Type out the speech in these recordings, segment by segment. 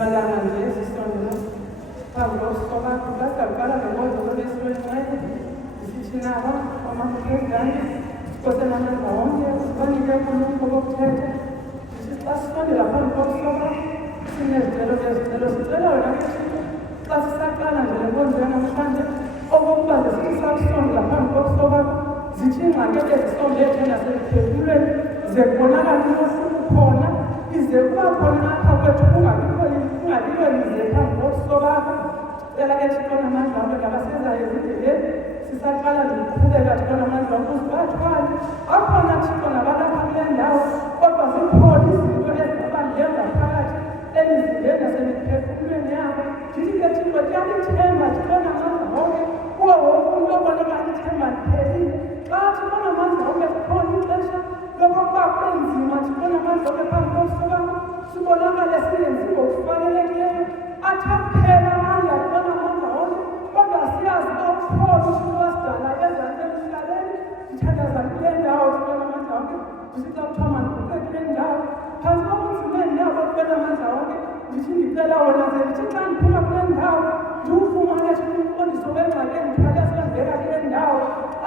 malanga nje esisondela phambi kokusoka kuqala ngenkonzo lesibonqele sithi naba amakhudlana kosena amandla wonke sibanike uNkulunkulu okuthetha xa sisondela phambi kokusoka sinezicelo sicela wena xa sisaqala nje le nkonzo yanamhlanje okokuba zisisasondela phambi kokusoka zithi ingxaki ezisondele nasekuphefumulweni ze kubonakala umohluko khona ize kuba khona apha kwethu kungabikho lize phambi kokusoka cela ke Thixo namandla wonke ngabasezayo ezindleleni sisaqala nokuqhubeka Thixo namandla wonke uzibathwale akhona Thixo nabalapha kule ndawo kodwa zikhona izinto ezingabalenza phakathi emzimbeni nasemiphefumulweni yabo ndithi ke Thixo ndiyalithemba Thixo namandla wonke kuwo wonke umntu obonakala ithemba liphelile xa Thixo namandla wonke kukhona ixesha lokokuba kube nzima Thixo namandla wonke phambi kokusoka sibonakale singenzi ngokufanelekileyo athi aphela amandla Thixo namandla wonke kodwa siyazi ukukhona uShilo wasidala ezantsi emhlabeni ndithandaza kule ndawo Thixo namandla wonke ndisithi kuthiwa mandiguqe kule ndawo phantsi kobunzima endinabo Thixo namandla wonke ndithi ndicela wona ze ndithi xa ndiphuma kule ndawo ndiwufumane Thixo umqondiso wengxaki endithwale sibeka kule ndawo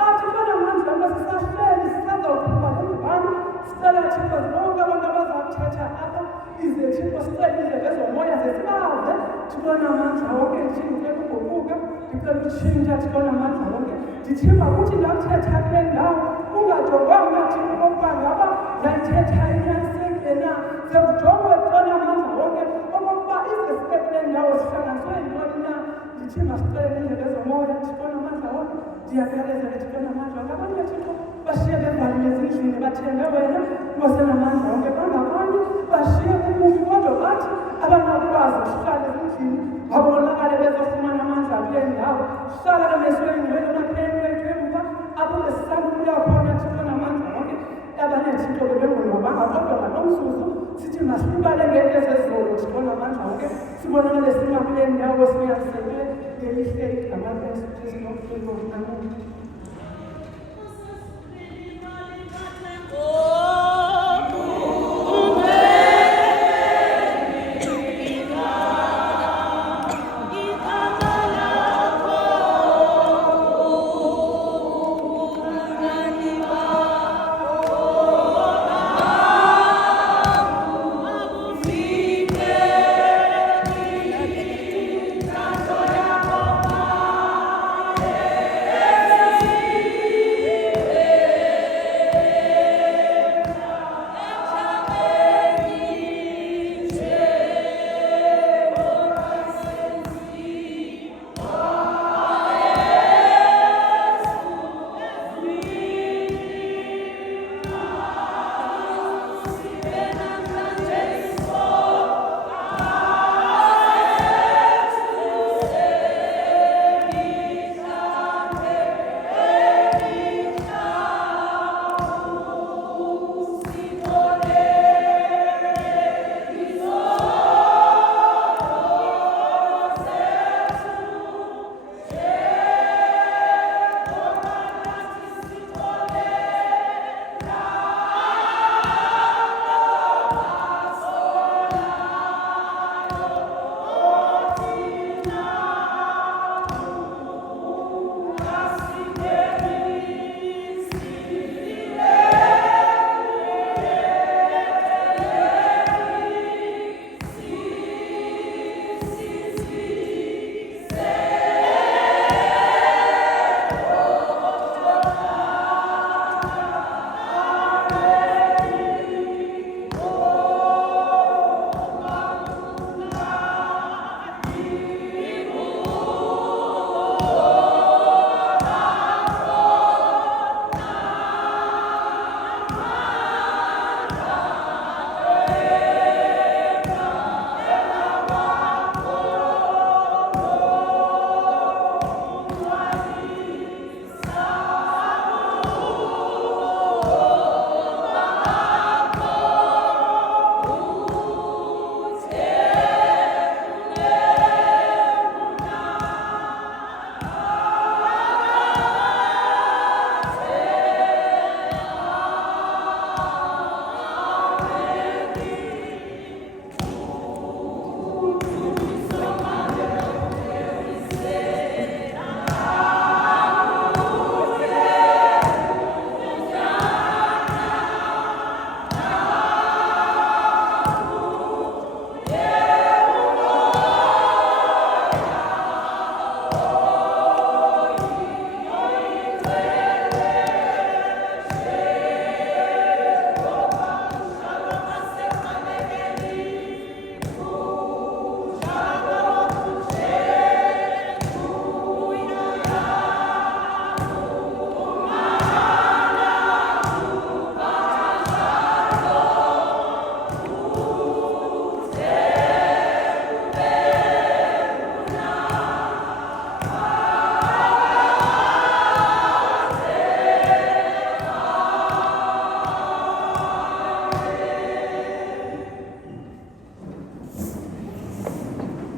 athi Thixo namandla wonke sisahleli sisazawuqhuba ngembani sicela Thixo bonke abantu abazawuthetha apha ize Thixo sicela indlebe zomoya zesibave Thixo namandla wonke ndithi ndicela uguquka ndicela utshintsha Thixo namandla wonke ndithemba ukuthi ndakuthetha kule ndawo ungajongwanga Thixo okokuba ngaba ndayithetha inyaniseke na ze kujongwe Thixo namandla wonke okokuba ize sibe kule ndawo sihlanganiswe yintoni na ndithi masicele indlebe zomoya Thixo namandla wonke ndiyakalezela Thixo namandla wonke abanye Thixo bashiye bevalile ezindlini bathembe wena Nkosi namandla wonke bangabanye bashiye kububi kodwa bathi abanakwazi ukuhlala ezindlini babonakale bezofumana amandla kule ndawo hlala kamesweni ngcwele emakhayeni wethu emuva apho besisakubuya khona Thixo namandla wonke abanye Thixo bebengonwabanga kodwa ngalo mzuzu sithi masilibale ngento ezezolo Thixo namandla wonke sibonakale sima kule ndawo sinyazisekile ngelihle igama lesu Kristu nokuhlelo. Amen.